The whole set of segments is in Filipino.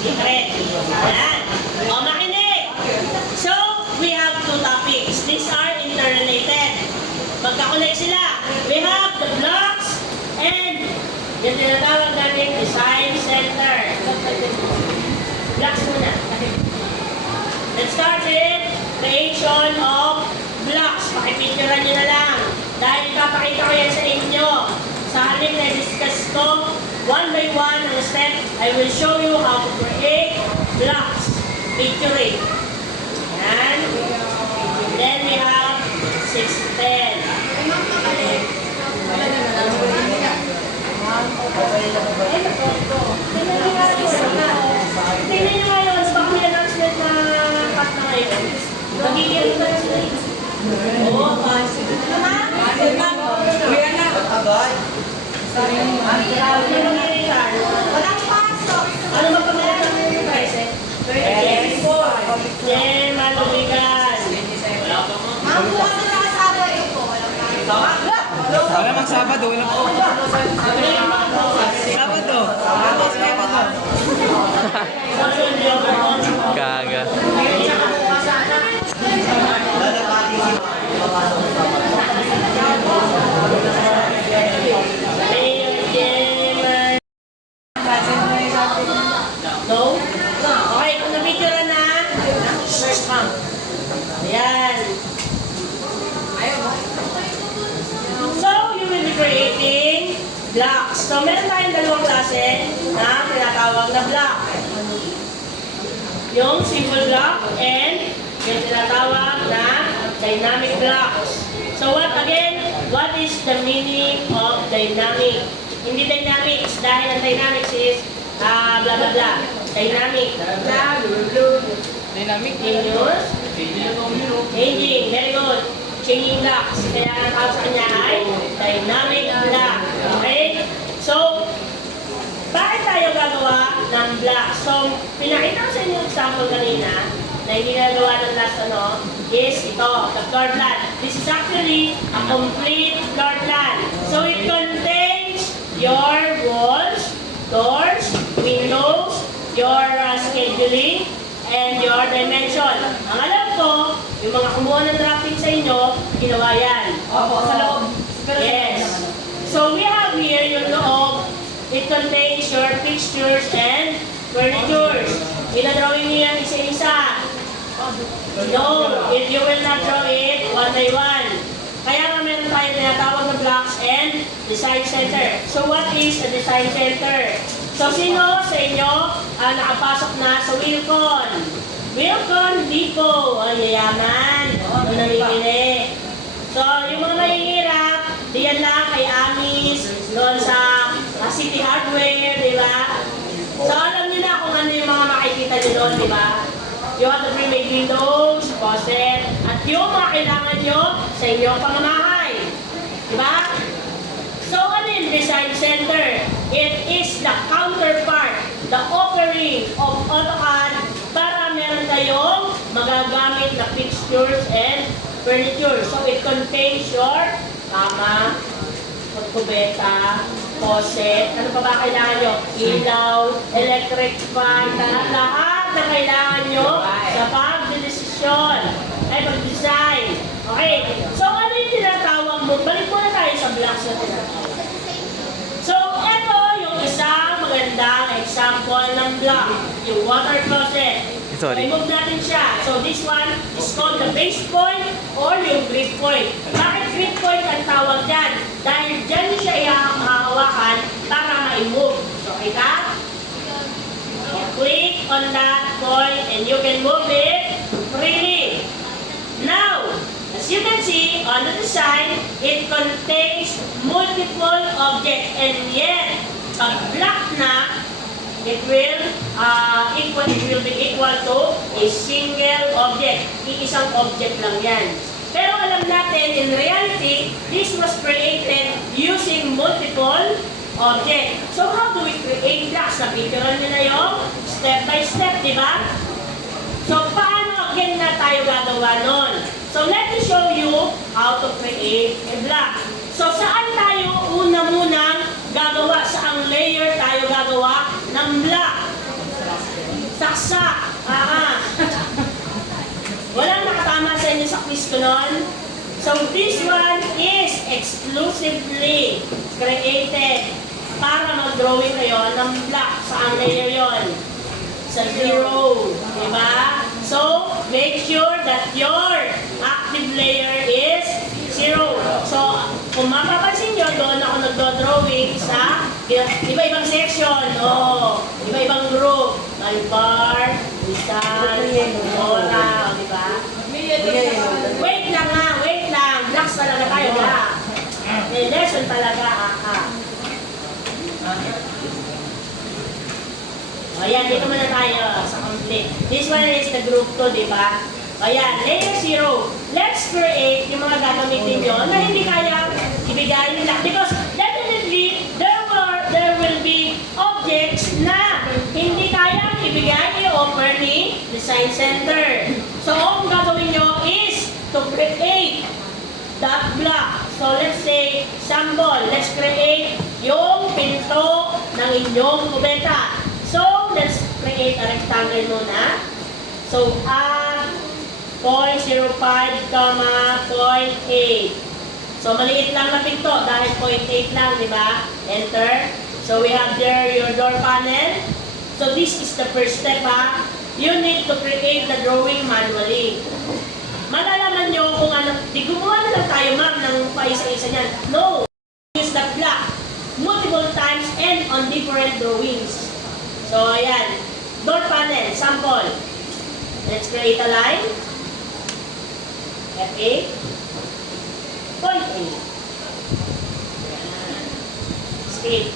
Secret. Ayan. O, makinig. So, we have two topics. These are interrelated. Magkakulik sila. We have the blocks and yung tinatawag natin design center. Blocks muna. Let's start with creation of blocks. Pakipicturean nyo na lang. Dahil ipapakita ko yan sa inyo. Sa halip na discuss ko, one by one ang step, I will show you how to create blocks. Picturing. Yan. Then we have 610. Tingnan nyo ngayon, sa baka may announcement na cut na ngayon. Magiging ba sila yun? Oo, kasi. Ano ba pagkakita ng price eh? 34. Jem, malubigan. Ma'am, bukas na nakasaba ito. Wala mag-Sabado, wala po. Sabado. Tapos Sabado. Gaga. No? Okay, kung na-picture na, first come. Ayan. So, you will be creating blocks. So, meron tayong dalawang klase na tinatawag na block. Yung simple block and yung tinatawag na dynamic blocks. So, what is the meaning of dynamic? Hindi dynamics dahil ang dynamics is blah blah blah. Dynamic. Dynamic. Continuous. Changing. Very good. Changing blocks. Kaya ang tawag sa kanya ay dynamic block. Okay? So, bakit tayo gagawa ng block? So, pinakita ko sa inyo example kanina na hindi nagawa ng last is ito, the floor plan. This is actually a complete floor plan. So, it contains your walls, doors, windows, your scheduling, and your dimension. Ang alam ko, yung mga kumuha ng drafting sa inyo, ginawa yan. Opo, sa loob. Yes. So we have here yung loob. It contains your fixtures and furnitures. Ina-drawing niyo yan isa-isa. No, if you will not draw it one by one. Kaya nga meron tayo tinatawag na blocks and design center. So what is a design center? So sino sa inyo nakapasok na sa Wilcon? Wilcon Depot. Ang yayaman. Ang namimili. So yung mga mahihirap, diyan lang kay Amis, doon sa City Hardware, di ba? So alam niyo na kung ano yung mga makikita niyo doon, di ba? You have the pre-made windows, faucet, at yung mga kailangan nyo sa inyong pamamahay. Di ba? So ano yung design center? It is the counterpart, the offering of AutoCAD para meron kayong magagamit na fixtures and furniture. So it contains your kama, kubeta, faucet, ano pa ba kailangan nyo? Ilaw, electric fan, lahat na kailangan nyo sa pag-desisyon ay pag-design. Okay, so ano yung tinatawag mo? Balik muna tayo sa blocks na tinatawag. So, ito yung isang magandang example ng block, yung water closet. Sorry. I-move natin siya. So, this one is called the base point or yung grip point. Bakit grip point ang tawag dyan? Dahil dyan siya ihahawakan para ma-move. So, kita? Click on that point and you can move it freely. Now, as you can see on the design, it contains multiple objects and yet, pag block na, it will be equal to a single object. Iisang object lang yan. Pero alam natin, in reality, this was created using multiple objects. So how do we create blocks? Napicturean nyo na yung step by step, di ba? So paano again na tayo gagawa nun? So let me show you how to create a block. So saan tayo una-munang gagawa? Saang layer tayo gagawa ng block? practice ko nun. So this one is exclusively created para mag-drawing kayo ng block. Saan layer yon? Sa 0. Diba? So, make sure that your active layer is 0. So, kung mapapansin nyo, doon ako nagdo-drawing sa iba-ibang section. Oh, iba-ibang group. Malbar, Lisan, Mora, diba? Wait lang nga, wait lang. Blocks talaga tayo, black. May lesson talaga, Ayan, dito muna tayo sa complete. This one is the group 2, di ba? Ayan, layer 0. Let's create yung mga gagamitin nyo na hindi kaya ibigay nila. Because definitely, there will be objects na hindi kaya ibigay i-offer ni Design Center. So, ang gagawin nyo is to create that block. So, let's say, sample, let's create yung pinto ng inyong kubeta. So, let's create a rectangle muna. So, 0.05, 0.8. So, maliit lang na pinto dahil 0.8 lang, di ba? Enter. So, we have there your door panel. So, this is the first step, ha? You need to create the drawing manually. Malalaman nyo kung ano, di gumawa na lang tayo, ma'am, ng paisa-isa niyan. No! Use that block multiple times and on different drawings. So, ayan. Door panel, sample. Let's create a line. FA. Point A. Escape.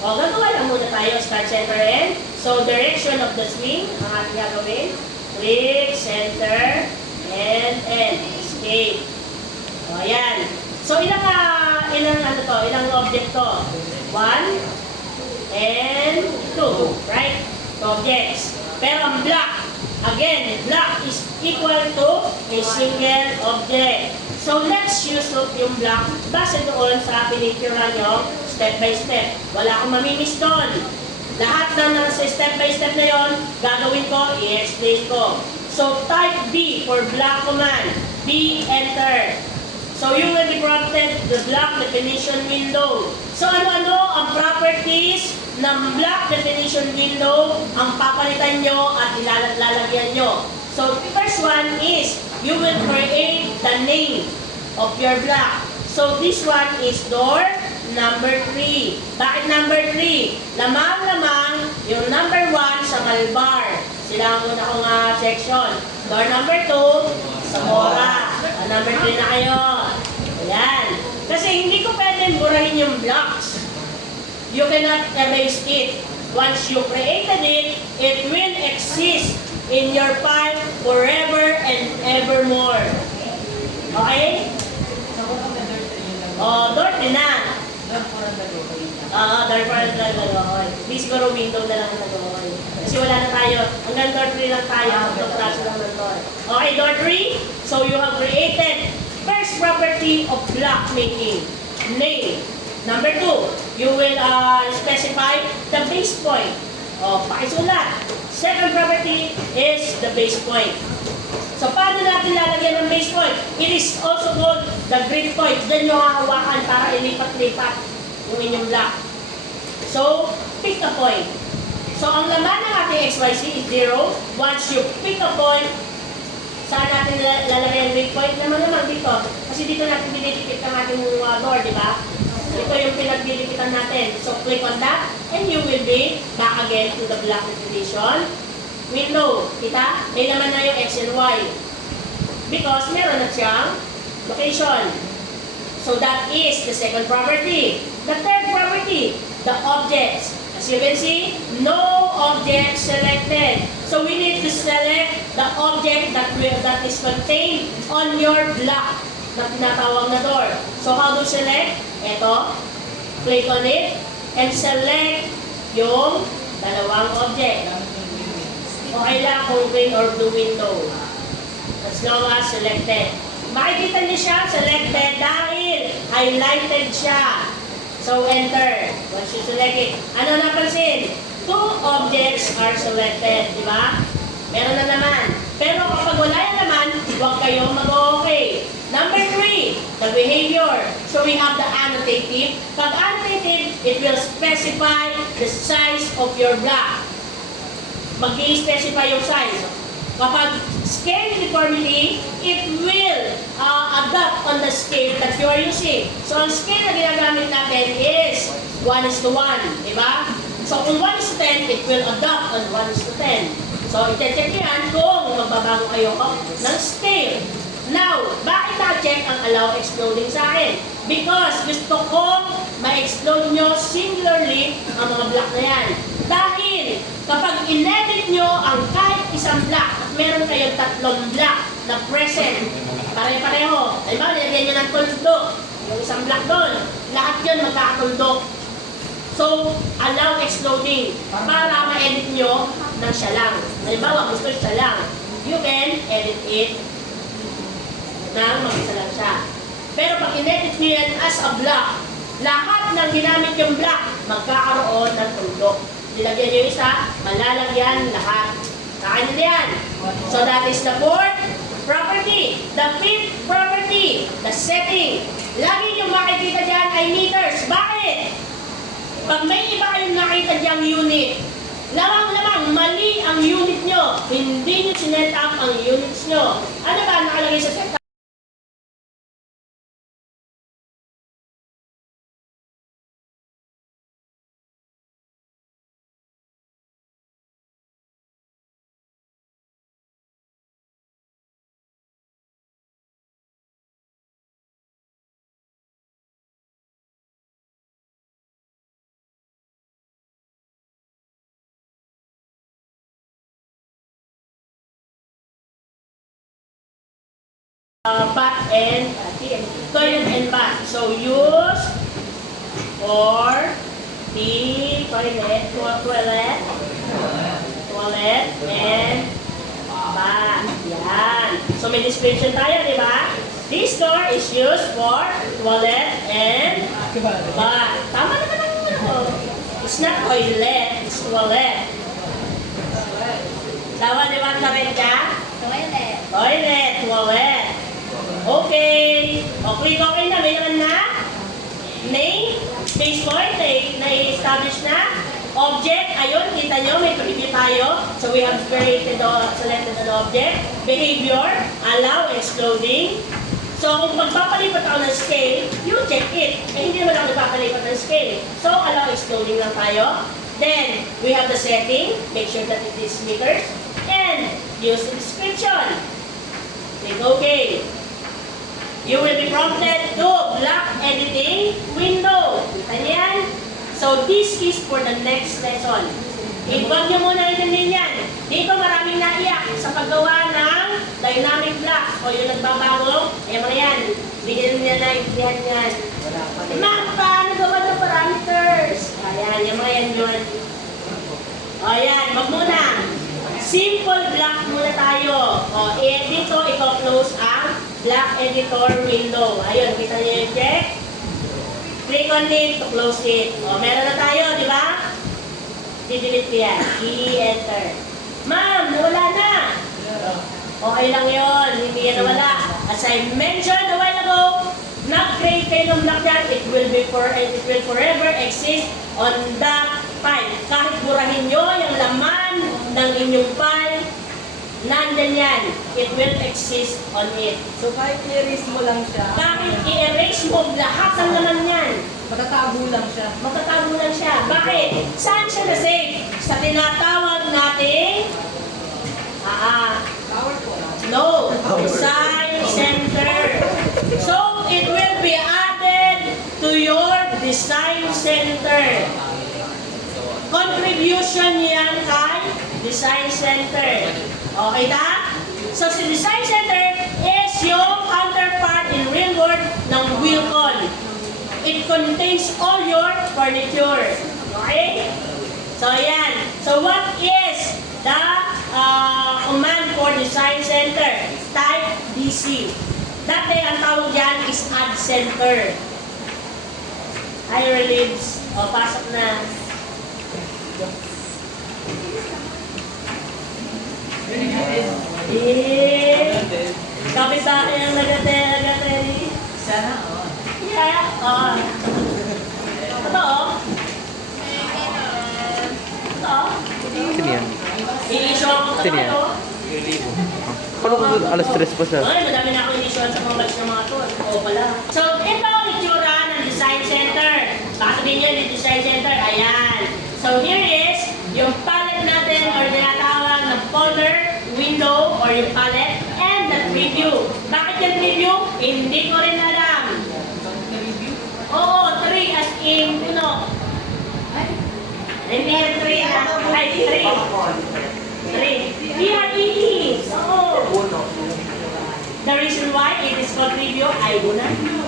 O, gagawa lang muna tayo. Start, center, end. So, direction of the swing. Ang ating gagawin. Click, center, and end. Escape. O, ayan. So, ilang object to? 1, and 2, right? Objects. Pero ang block, again, block is equal to a single object. So, let's use yung block base doon sa pinicturean nyo, step by step. Wala akong mamimiss doon. Lahat na nasa step by step na yon, gagawin ko, i-explain ko. So, type B for block command. B, enter. So, you will be prompted the block definition window. So, ano-ano ang properties ng block definition window ang papalitan nyo at ilalagyan nyo. So, first one is, you will create the name of your block. So, this one is door number 3. Bakit number 3? Lamang-lamang yung number 1 sa Malbar. Sila ang una kong section. Door number 2 sa Mora. Number 3 na kayo. Ayan. Kasi hindi ko pwedeng burahin yung blocks. You cannot erase it. Once you created it, it will exist in your file forever and evermore. Okay? Door 3 na. Door 4 na gagawin. Di siguro window na lang ang gagawin. Kasi wala na tayo. Hanggang door 3 lang tayo. Magpapraso lang ng door. Okay, door 3. So you have created first property of block making. Name. Number 2, you will specify the base point. Pakisulat. Second property is the base point. So, paano natin lalagyan ng base point? It is also called the grid point. Diyan nyo hahawakan para ilipat-lipat yung inyong block. So, pick a point. So, ang laman ng ating XYZ is 0. Once you pick a point, saan natin lalagyan yung grid point? Naman dito. Kasi dito natin dinidikit ang ating door, di ba? Ito yung pinagdilikitan natin. So, click on that, and you will be back again to the block definition window. Kita? May naman na yung X and Y. Because meron na siyang location. So, that is the second property. The third property, the objects. As you can see, no object selected. So, we need to select the object that is contained on your block na tinatawag na door. So, how to select? Ito, click on it, and select yung dalawang object. Okay lang kung green or blue window. As long as selected. Makikita niyo siya, selected dahil highlighted siya. So, enter. Once you select it. Ano napansin? 2 objects are selected, di ba? Meron na naman. Pero kapag wala yan naman, huwag kayong mag-okay. Number 3, the behavior. So we have the annotative. Pag annotative, it will specify the size of your block. Mag-i-specify yung size. Kapag scale deformity, it will adapt on the scale that you are using. So ang scale na ginagamit natin is 1:1, di ba? So kung 1:10, it will adapt on 1:10. So i-check yan kung magbabago kayo ng scale. Now, bakit na-check ang allow exploding sa akin? Because gusto kong ma-explode nyo singularly ang mga block na yan. Dahil kapag in-edit nyo ang kahit isang block at meron kayong 3 block na present, pare-pareho. Ay ba, nilagyan nyo ng tuldok. Yung isang block doon, lahat yun magkakatuldok. So, allow exploding para ma-edit nyo ng siya lang. Halimbawa, gusto siya lang. You can edit it na mag-isa lang siya. Pero pag in-edit nyo yan as a block, lahat ng ginamit yung block, magkakaroon ng tuldok. Nilagyan nyo isa, malalagyan lahat. Kakain nyo yan. So that is the 4th property. The 5th property, the setting. Lagi nyo makikita dyan ay meters. Bakit? Pag may iba kayong nakita dyang unit, lamang-lamang mali ang unit nyo. Hindi nyo sinet up ang units nyo. Ano ba nakalagay sa setup? Bath and toilet and bath. So use for the toilet and bath. Yan. So may description tayo, di ba? This door is used for toilet and bath. Tama naman ang ano. It's not toilet, it's toilet. Tama, di ba? Correct ka? Toilet. Toilet, toilet. Okay. Okay na. May naman na. Name, space point, na-establish na. Object, ayun, kita nyo, may preview tayo. So we have selected an object. Behavior, allow, exploding. So kung magpapalipat ako ng scale, you check it. Eh hindi naman ako nagpapalipat ng scale. So allow, exploding lang tayo. Then, we have the setting. Make sure that it is meters. And use the description. Click OK. You will be prompted to block editing window. Kita niyo yan? So this is for the next lesson. Huwag niyo muna intindihin yan. Dito maraming naiyak sa paggawa ng dynamic block o yung nagbabago. Ayan mga yan. Bigyan niya na intindihan yan. Ma'am, paano gawa ng parameters? Ayan, yung mga yan yun. O yan, wag muna. Simple block muna tayo. O, dito, i-close ang block editor window. Ayun, kita niyo yung check. Click on it to close it. O, meron na tayo, di ba? I-delete ko yan. I-enter. Ma'am, nawala na. Okay lang yun. Hindi yan nawala. As I mentioned a while ago, nag-create kayo ng block yan, it will forever exist on that file. Kahit burahin nyo yung laman ng inyong file, nandyan yan. It will exist on it. So kahit i-erase mo lang siya, Kahit i-erase mo lahat ng laman yan, matatago lang siya. magtatago lang siya. Bakit? Saan siya na-save? Sa tinatawag nating no, design center. So, it will be added to your design center. Contribution yan kay design center. Okay ta? So, si design center is yung counterpart in real world ng Wilcon. It contains all your furniture. Okay? So, yan. So, what is the command for design center? Type DC. Dati, ang tawag dyan is add center. Higher leaves. O, pasok na. kapit-bahay ang nag-ateri. Sana, oh. Yeah, totoo? Totoo? Sino yan? I-issue ako sa Sino yan? ano? Paano kung alas 3 pa siya? Ay, madami na akong issue sa mga batch ng mga to. Oo pala. So, ito ang itsura ng design center. Baka sabihin nyo, yung design center, ayan. So, here is yung palette natin or tinatawag na folder, window, or yung palette, and the preview. Bakit yung preview? Hindi ko rin alam. Oo, 3 as in, Hindi 3 na. Ay, 3. 3. Yeah, it is. Oo. The reason why it is called preview, I do not know.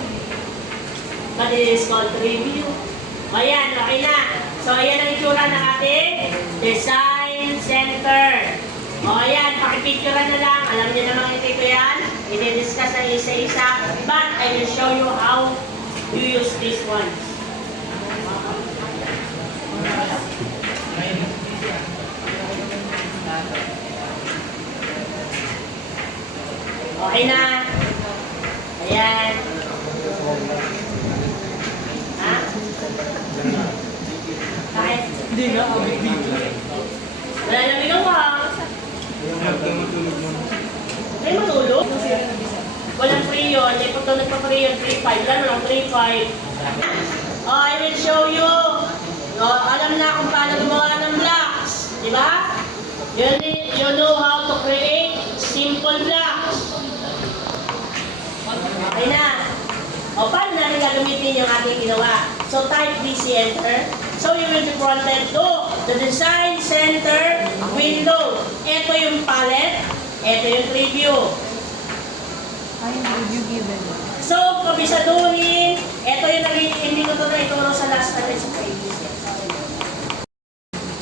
But it is called preview. O yan, okay na. So, ayan ang itsura ng ating design center. O yan, pakipicturean na lang. Alam niyo naman ito yan. I-discuss na isa-isa. But I will show you how you use this one. Okay na. Ayan. Ha? Bakit? Hindi nga, abig dito. Wala namin gawa. May matulog? Walang free yun. Hindi po ito nagpa-free yun. 3.5. Lalo lang 3.5. Oh, I will show you. Oh, alam na kung paano gumawa ng blocks. Di ba? You know how to create simple blocks. Okay na. O, paano natin gagamitin yung ating ginawa? So, type DC Enter. So, you will be prompted to the Design Center window. Ito yung palette. Ito yung preview. Ay, review given. So, kabisaduhin. Ito yung hindi ko ito na ituro sa last na sa pages.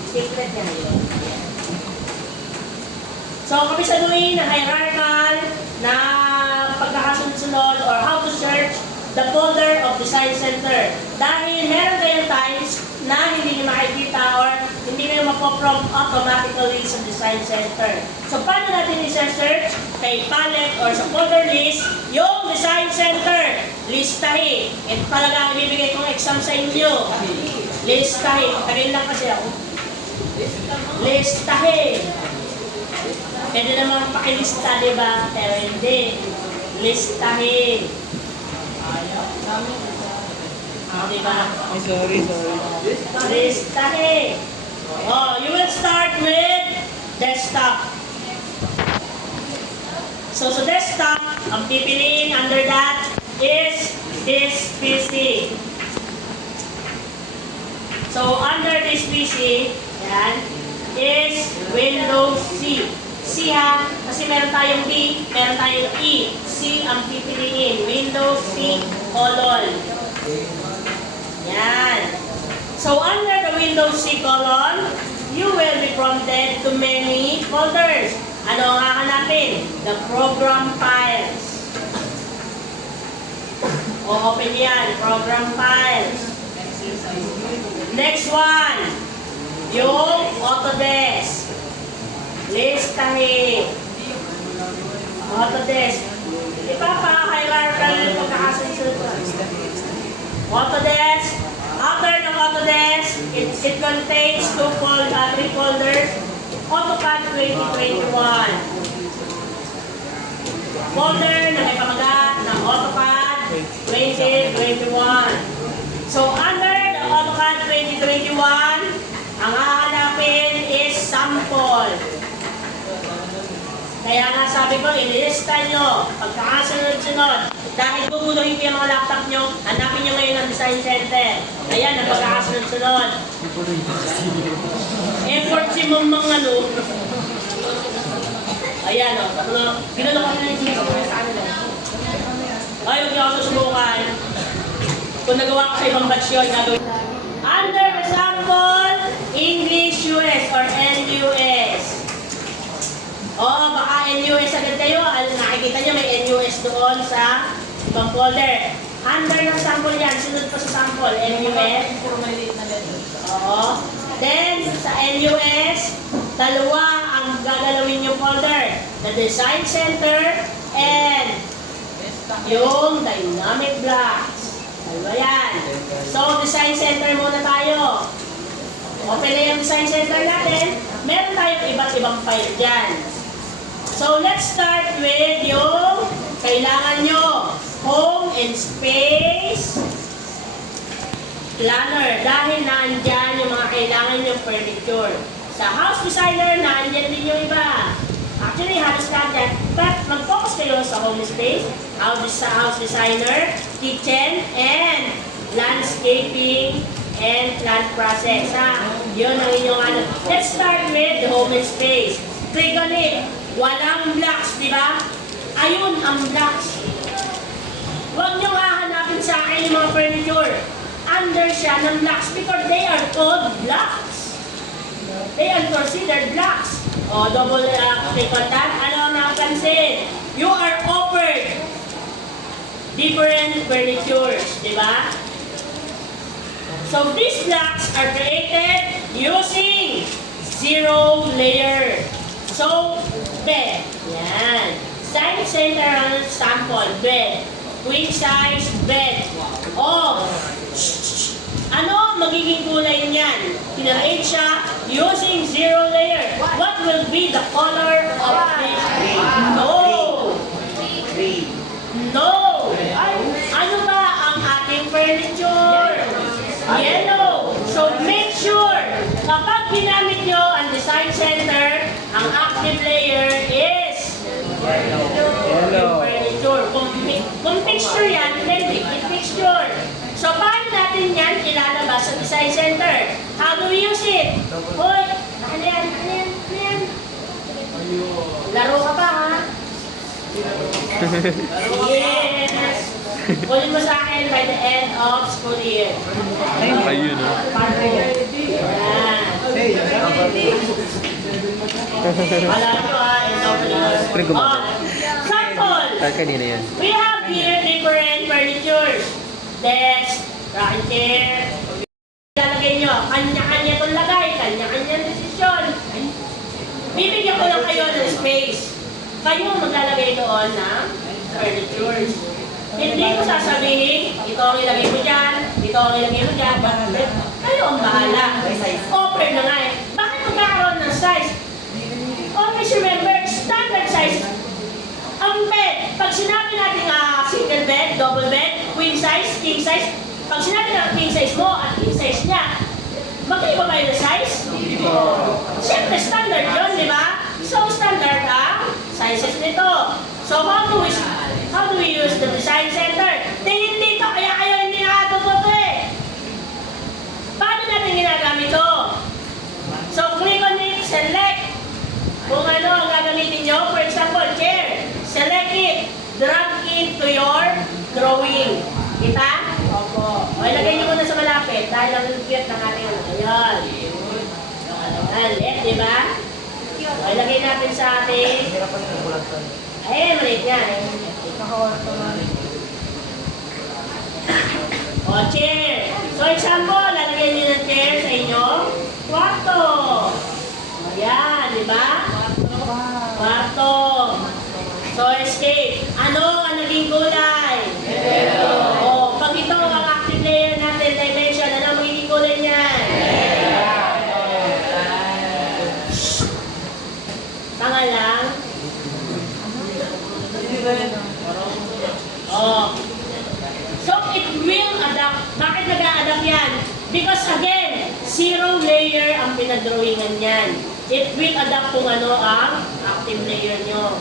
Secret yan yun. So, kabisaduhin na hierarchical na pagkakasunod-sunod or how to search the folder of Design Center. Dahil meron kayong times na hindi nyo makikita or hindi nyo mapoprompt automatically sa Design Center. So, paano natin i-search? Kay palette or sa folder list, yung Design Center. Listahin. Ito talaga ang ibibigay kong exam sa inyo. Listahin. Patagalin lang kasi ako. Listahin. Pwede naman pakilista, di ba? Pero hindi. Listahin. Di ba? Ay, sorry. Listahin. Oh, you will start with desktop. So, sa desktop, ang pipiliin under that is this PC. So, under this PC, yan, is Windows C. C ha, kasi meron tayong D, meron tayong E. C ang pipiliin. Windows C, colon. Yan. So, under the Windows C colon, you will be prompted to many folders. Ano ang hahanapin? The program files. O, open yan. Program files. Next one. Yung Autodesk. Listahin. Autodesk. Ipapa-hierarchical pagkakasunod. Autodesk. After ng Autodesk, it contains three folders. AutoCAD 2021. Folder na may pamagat ng AutoCAD 2021. So, under the AutoCAD 2021, ang hahanapin is sample. Kaya nga sabi ko, ilista nyo, pagkakasunod-sunod. Dahil gugulohin ko yung mga laptop nyo, hanapin nyo ngayon ang Design Center. Ayan, ang pagkakasunod-sunod. Effort si mamang ano. Ayan o, ginulo ko na yung sinisip sa kanila. Ay, huwag niyo ako susubukan. Kung nagawa ko sa ibang batch yun, gagawin. Under example, English US or NUS. Oo, baka NUS agad kayo. Nakikita nyo may NUS doon sa ibang folder. Under ng sample yan, sunod pa sa sample, NUS. Oo. Then, sa NUS, dalawa ang gagalawin yung folder. The Design Center and yung dynamic blocks. Dalawa yan. So, design center muna tayo. Open na yung design center natin. Meron tayong iba't ibang file dyan. So, let's start with yung kailangan nyo. Home and space planner. Dahil naandyan yung mga kailangan nyo furniture. Sa house designer, naandyan din yung iba. Actually, halos lahat yan. But mag-focus kayo sa home space, house designer, kitchen, and landscaping, and plant process. Yun ang inyong ano. Let's start with home and space. Click on it. Walang blocks, di ba? Ayun ang blocks. Huwag nyo hahanapin sa akin yung mga furniture. Under siya ng blocks because they are called blocks. They are considered blocks. O, double click on that. Ano ang napansin? You are offered different furnitures, di ba? So, these blocks are created using zero layer. So, bed. Yan. Design center sample, bed. Queen size bed. O, ano magiging kulay niyan? Kinarate siya using zero layer. What will be the color of this? No! No! Ano ba ang ating furniture? Yellow! So make sure, kapag ginamit nyo ang design center, ang active layer is Yellow. furniture. Kung picture yan, then liquid picture. So, paano natin yan ilalabas sa design center? How do we use it? Hoy, ano yan? Ano yan? Ano yan? Laro ka pa, ha? Yes! Kunin mo sa akin by the end of school year. Ayun, oh. Yan. Wala nyo, ha? Screen ko ba? Sample! Kaya kanina yan. We have here different furnitures. Desk, rocking chair. Lalagay nyo, kanya-kanya itong lagay, kanya-kanya desisyon. Bibigyan ko lang kayo ng space. Kayo maglalagay doon ng furnitures. Hindi ko sasabihin, ito ang ilagay mo dyan, ito ang ilagay mo dyan. Kayo ang bahala. Offer na nga eh. Bakit magkakaroon ng size? Always remember, standard size. Ang bed, pag sinabi natin single bed, double bed, queen size, king size, pag sinabi natin king size mo at king size niya, magkaiba ba yung size? Siyempre standard yun, di ba? So standard ang sizes nito. So how do we use the design center? Tingin dito, kaya kayo hindi nakatututo eh. Paano natin ginagamit ito? So click on it, select kung ano ang gagamitin nyo. For example, chair. Select it. Drag it to your drawing. Kita? Opo. O, ilagay nyo muna sa malapit dahil ang cute ng ating ano. Ayan. Ayan, di ba? O, ilagay natin sa ating... Ay, maliit yan. O, chair. So, example, lalagay nyo ng chair sa inyong kwarto. Ayan, di ba? Kwarto. So, escape. Ano ang naging kulay? Yellow. Oh, pag ito ang active layer natin, dimension, ano ang magiging kulay niyan? Tanga lang. Oh. So, it will adapt. Bakit nag-a-adapt yan? Because again, zero layer ang pinadrawingan yan. It will adapt kung ano ang active layer nyo.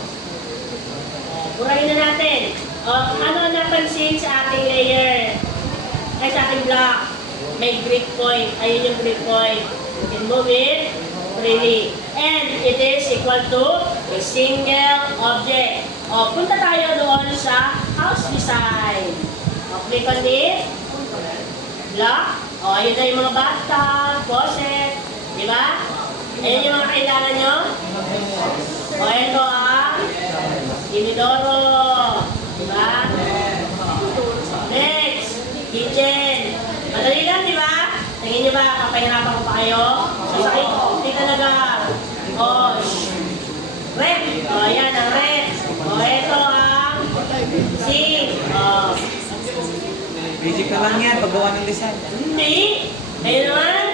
Burahin na natin. Ano napansin sa ating layer? Ay, sa ating block. May grip point. Ayun yung grip point. You can move it freely. And it is equal to a single object. O, punta tayo doon sa house design. O, click on it. Block. O, ayun na yung mga bathtub, faucet. Diba? Ayun yung mga kailangan nyo. O, ito inidoro. Diba? Next, kitchen. Madali lang, diba? Tingin nyo ba, kapahirapan ko pa kayo? So, sa hindi talaga. O, rep. O, yan ang rep. O, ito Basic na lang yan, paggawa ng design. Hindi. Ayun naman.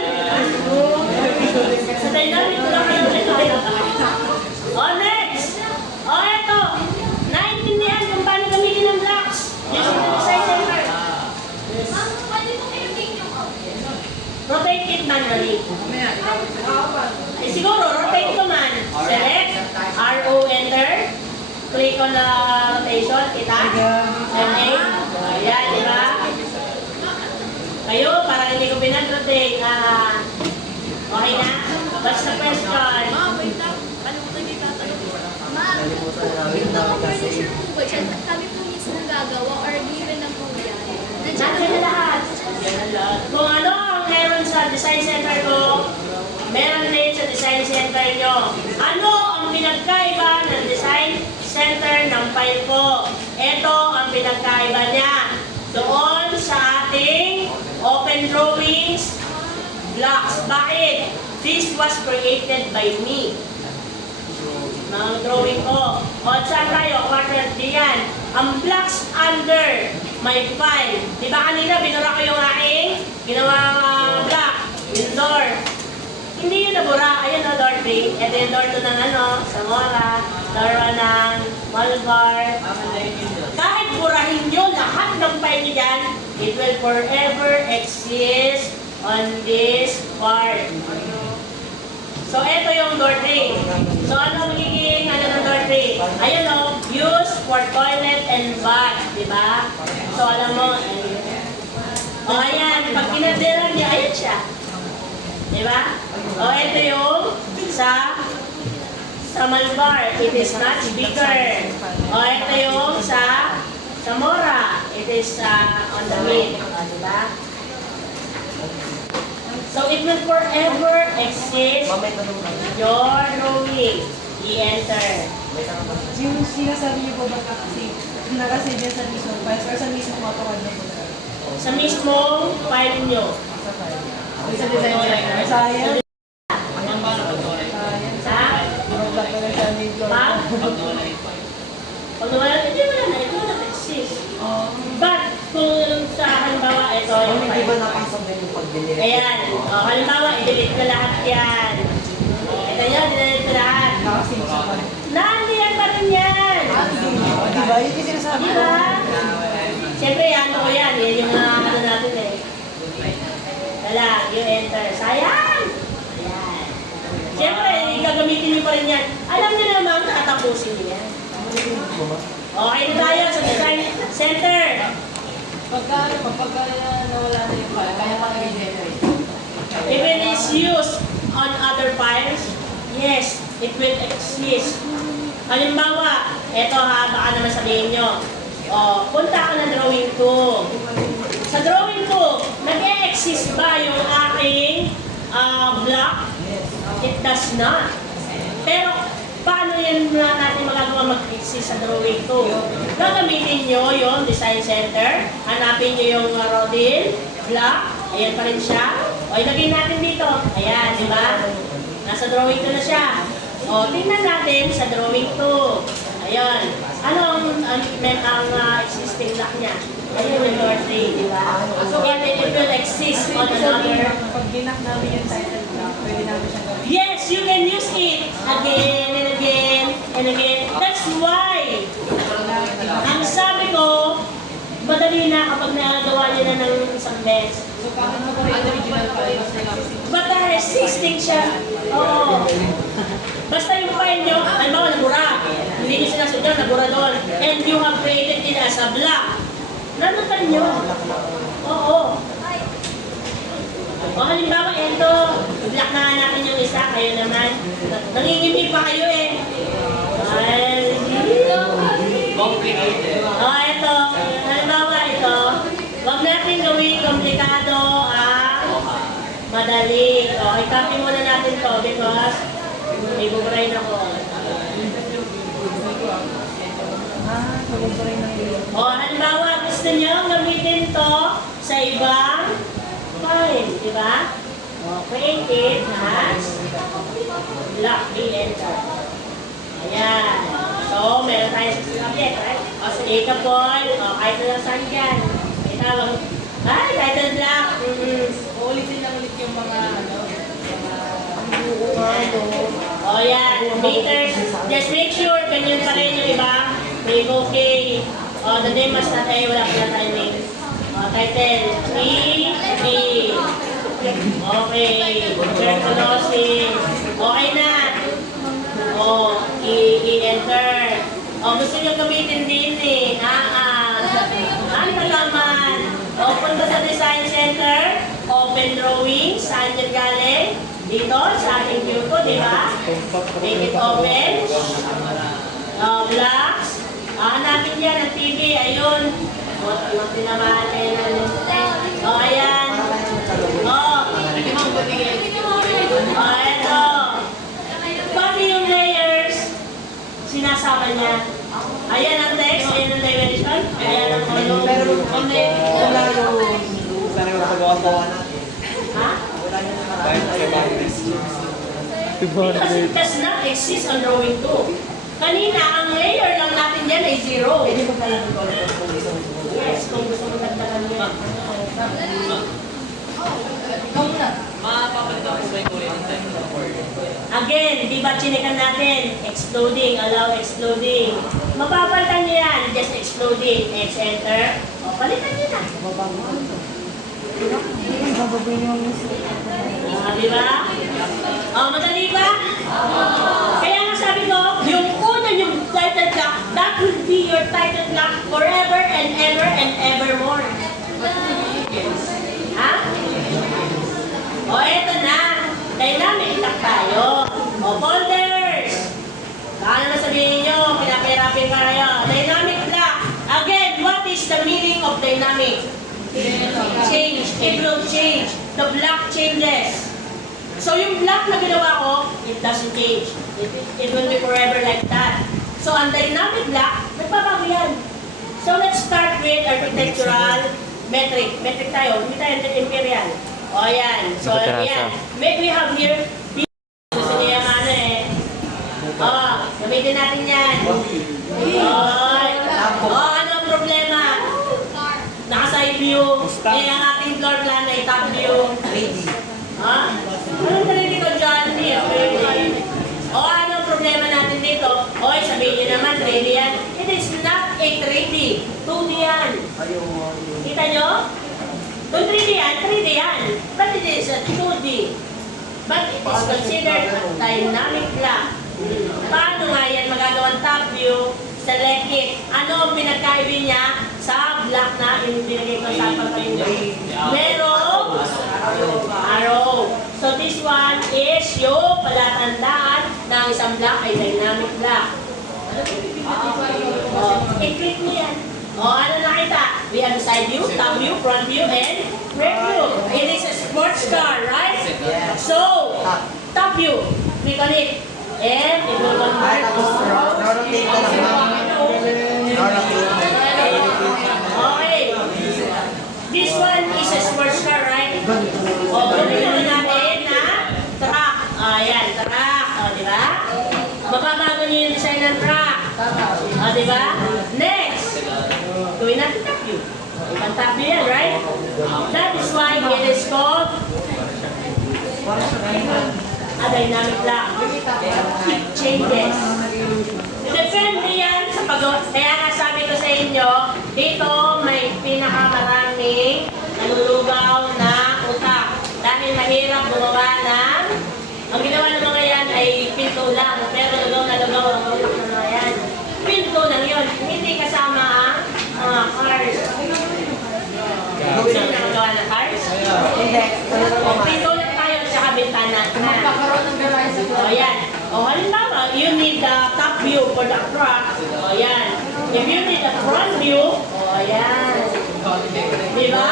Sa dynamic ko lang kayo. Next. Eto. Naintindihan kung paano gamitin ng blocks. Using the design center. Ma'am, pwede po kayo take yung Rotate it manually. Siguro, rotate ko man. Select. RO, enter. Click on the rotation. Kita. MA. Ayan, di ba? Kayo, parang hindi ko pinag-rotate. Okay na? What's the question? Ma'am, wait lang. Kalimutan niyo itatanong. Ma'am, yung furniture po ba dyan? Kami po mismo gagawa or given na po yan? Nandiyan na lahat. Kung ano ang meron sa design center ko, meron din sa design center nyo. Ano ang pinagkaiba ng design center ng file ko? Ito ang pinagkaiba niya. Doon sa ating open drawings blocks. Bakit? This was created by me. Mga drawing ko. O saan tayo? Quarter D yan. Ang blocks under my file. Di ba kanina binura ko yung aking ginawang block? Yung door. Hindi yun nabura. Ayun o, door 3. Ito yung door 2 ng Zamora. Door 1 ng Malvar. Kahit burahin nyo lahat ng file nyo dyan, it will forever exist on this part. So, ito yung door 3. So, ano magiging ng door 3? Ayun o, use for toilet and bath. Diba? So, alam mo, o ayan, pag kinadiran niya, ayan siya. Diba? O, ito yung sa Malvar. It is much bigger. O, ito yung sa Zamora. It is on the mid. O, diba? So, it will forever exist your drawing. I-enter. Yung sinasabi niyo po ba kasi nakasave yan sa mismong files or sa mismong AutoCAD na po? Sa mismong file nyo. Sa design center. Sayang. Ha? Robot ko lang sa medyo. Ma'am? Pag nawala, hindi wala na. Ito na exist. But, kung sa halimbawa, ito yung Hindi ba file. napasok din yung pag-delete? Ayan. O, halimbawa, i-delete ko lahat yan. Ito yun, i-delete ko lahat. Nakasave sa file. Nandiyan pa rin yan. Diba? Yun yung sinasabi Di ko. ba? Siyempre, ano ko yan. Yan yung mga ano natin eh. Wala, you enter. Sayang! Ayan. Siyempre, gagamitin niyo pa rin yan. Alam niyo naman, katapusin niyo yan. Okay na tayo sa design center. Pagka nawala na yung file, kaya pa i-generate. If it is used on other files, yes, it will exist. Halimbawa, eto ha, baka naman sabihin nyo, punta ka ng drawing 2. Sa drawing 2, nag-e-exist ba yung aking block? It does not. Pero, paano yan natin magagawa mag-exist sa drawing 2? Gagamitin nyo yung design center, hanapin nyo yung rodil, block, ayan pa rin siya. O, ilagay natin dito. Ayan, di ba? Nasa drawing 2 na siya. O, tingnan natin sa drawing 2. Ayan. Ano ang existing block niya? Ayun yung door 3, di ba? So, it will exist on another. Pag ginak namin yung title block, pwede namin siya gawin. Yes, you can use it again and again and again. That's why, ang sabi ko, madali na kapag nagawa niyo na ng isang beses. So, kahit mo pa rin yung original file, mas existing. But resisting siya. Oo. Basta yung file nyo, halimbawa nabura. Hindi nyo sinasadya, nabura doon. And you have created it as a block. Nanutan nyo. Oo. O halimbawa, ito, i-block na natin yung isa, kayo naman. Nangingimik pa kayo eh. Ay, o, ito. Halimbawa, ito. Huwag natin gawing komplikado madali. O, i-copy muna natin to because may bubrain ako. Tulog ko rin ng iyo. O, halimbawa, gusto nyo gamitin to sa ibang file, di ba? O, create it as block enter. Ayan. So, meron tayo sa subject, right? O, sa data point, o, kahit na lang saan dyan. May tawag, Ay, title block. Uulitin lang ulit yung mga O yan, meters. Just make sure, ganyan pa rin yung iba. May okay. O, the name must not ay, wala pa na tayo name. O, title. E. Okay. Tuberculosis. Okay na. O, i-enter. O, gusto nyo gamitin din eh. Ang kalaman. O, punta sa design center. Open drawing. Saan yan galing? Dito, sa ating view ko, di ba? Make it open. Blocks. Hanapin yan ang TV. Ayun. Buti naman kayo na listeng. O, ayan. O, eto. Pati yung layers, sinasama niya. Ayan ang text, ayan ang dimension, ayan ang column. Pero wala yung Sana yung nakagawa natin. Ha? Bakit kayo ba yung Because it does not exist on drawing 2. Kanina, ang layer lang natin yan ay 0. pwede mo pala ng color kung gusto mo. Yes, kung gusto mo dagdagan mo yan. Ikaw muna. Again, di ba chinikan natin? Exploding, allow exploding. Mapapalitan nyo yan, just exploding. X enter. O, palitan nyo na. Di ba? O, madali ba? Kaya nga sabi ko, yung una yung title block, that will be your title block forever and evermore. Ha? O, eto na. Dynamic block tayo. O, folders. Baka naman sabihin nyo, pinapahirapin ka kayo. Dynamic block. Again, what is the meaning of dynamic? Change. It will change. The block changes. So yung block na ginawa ko, it doesn't change. It will be forever like that. So ang dynamic block, nagbabago yan. So let's start with architectural metric. Metric tayo, hindi tayo imperial. O yan. So yan. We have here, gusto niya yung ano eh. O, gamitin natin yan. O, ano ang problema? Naka-side view. Eh, ang ating floor plan ay top view. 3D. Ha? Anong narinig ko dyan? Hindi, o, ano ang problema natin dito? Oy, sabihin niyo naman, 3D yan. It is not a 3D. 2D yan. Kita nyo? Kung 3D yan, 3D yan. But it is a 2D. But it is considered a dynamic block. Paano nga yan magagawang top view? Select it. Ano ang pinagkaibi niya sa block na binigay ko sa pagkain? Merong arrow. So this one is yung palatandaan ng isang block ay dynamic block. I-click mo yan. Ano nakita? We have side view, top view, front view, and rear view. It is a sports car, right? So, top view. Click on it. And it will convert to Rotate ka lang, ma'am. Okay. This one is a sports car, right? O, gamitin natin na truck. Ayan, truck. O, di ba? Mababago niyo yung design ng truck. O, di ba? Next. Gawin natin top view. Ibang top view yan, right? That is why it is called a dynamic block. It changes. Depende yan sa pag-gawa. Kaya nga sabi ko sa inyo, dito may pinakamaraming nalulugaw na utak. Dahil mahirap gumawa ng, ang ginawa ng mga yan ay pinto lang. Pero lugaw na lugaw ang utak ng mga yan. Pinto lang yun. Hindi kasama ang cars. Gusto mo na magawa ng cars? Hindi. O, pinto lang tayo at saka bintana. O, yan. O, halimbawa, you need the top view for the truck. O, yan. If you need the front view, o, yan. Diba?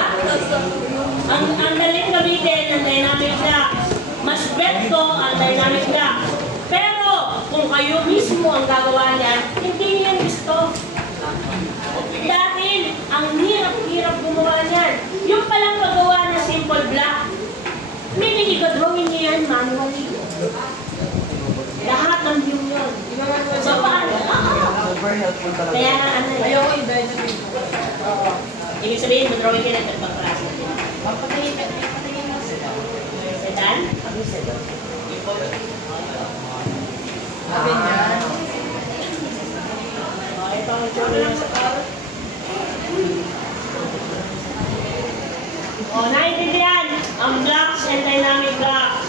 Ang daling gamitin ng dynamic block. Mas bet ko ang dynamic block. Pero, kung kayo mismo ang gagawa niya, hindi niyo yan gusto. Dahil, ang hirap-hirap gumawa niyan. Yung palang paggawa ng simple block, meaning i-drawing niyo yan manually. Lahat ng view yun. So, paano? Super helpful talaga. Kaya nga ano eh. Ayoko yung dynamic. Ibig sabihin, mag-drawing ka na pagpaklase. Sedan? Ito ang itsura niya sa parang. Naiintindihan ang blocks and dynamic blocks.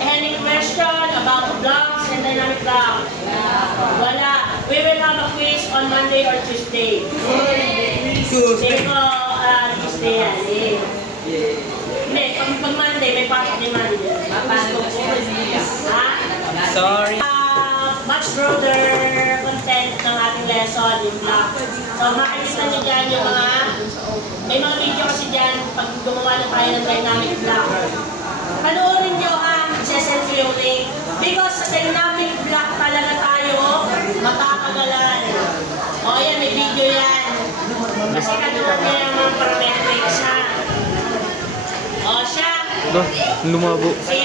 Any question about blocks and dynamic blocks? Wala. We will have a quiz on Monday or Tuesday. Tuesday ko, Tuesday yan. Hindi, pag Monday, may pasok ni Monday. Ha? Sorry. Much broader content ng ating lesson, yung block. So makikita niyo dyan yung mga, may mga video kasi dyan pag gumawa na tayo ng dynamic block. Panoorin niyo ha, isesend ko yung link. Because sa dynamic block talaga tayo matatagalan. O yan, may video yan. Kasi katulad niya yung mga parametrics ha. O siya, Ba, lumabo. si